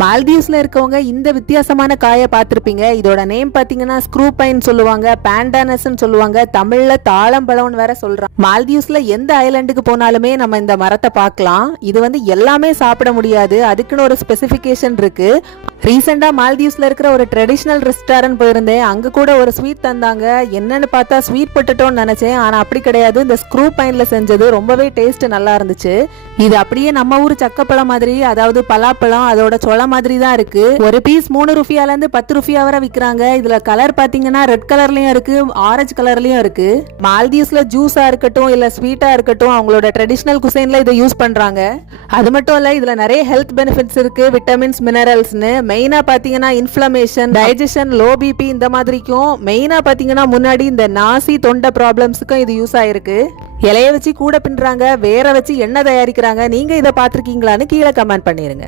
மால்தீவ்ஸில் இருக்கவங்க இந்த வித்தியாசமான காயை பார்த்துருப்பீங்க. இதோட நேம் பாத்தீங்கன்னா ஸ்க்ரூ பைன் சொல்லுவாங்க பேண்டானஸ்ன்னு சொல்லுவாங்க தமிழ்ல தாளம்பழம்னு வேற சொல்றாங்க. மால்தீவ்ஸில் எந்த ஐலாண்டுக்கு போனாலுமே நம்ம இந்த மரத்தை பார்க்கலாம். இது வந்து எல்லாமே சாப்பிட முடியாது. அதுக்குன்னு ஒரு ஸ்பெசிஃபிகேஷன் இருக்கு. ரீசெண்டாக மால்தீவ்ஸில் இருக்கிற ஒரு ட்ரெடிஷ்னல் ரெஸ்டாரண்ட் போயிருந்தேன். அங்கே கூட ஒரு ஸ்வீட் தந்தாங்க. என்னன்னு பார்த்தா ஸ்வீட் பொட்டட்டோன்னு நினச்சேன். ஆனால் அப்படி கிடையாது. இந்த ஸ்க்ரூ பைனில் செஞ்சது ரொம்பவே டேஸ்ட் நல்லா இருந்துச்சு. இது அப்படியே நம்ம ஊர் சக்கப்பழம் மாதிரி அதாவது பலாப்பழம் அதோட சொல மாதிரி தான் இருக்கு. ஒரு பீஸ் மூணு ருஃபியாலேருந்து பத்து ருஃபியா வரை விற்கிறாங்க இதில் கலர் பார்த்தீங்கன்னா ரெட் கலர்லேயும் இருக்கு ஆரஞ்சு கலர்லையும் இருக்கு. மால்தீவ்ஸில் ஜூஸாக இருக்கட்டும் இல்லை ஸ்வீட்டாக இருக்கட்டும் அவங்களோட ட்ரெடிஷ்னல் குசைனில் இதை யூஸ் பண்ணுறாங்க அது மட்டும் இல்லை இதில் நிறைய ஹெல்த் பெனிஃபிட்ஸ் இருக்கு. விட்டமின்ஸ் மினரல்ஸ்னு மெயினா பாத்தீங்கன்னா இன்ஃபிளமேஷன் டைஜஷன் லோ பிபி இந்த மாதிரிக்கும் மெயினா பாத்தீங்கன்னா முன்னாடி இந்த நாசி தொண்டை ப்ராப்ளம்ஸுக்கும் இது யூஸ் ஆயிருக்கு. இலைய வச்சு கூட பின்றாங்க வேற வச்சு எண்ணெய் தயாரிக்கிறாங்க. நீங்க இதை பார்த்திருக்கீங்களான்னு கீழே கமெண்ட் பண்ணிருங்க.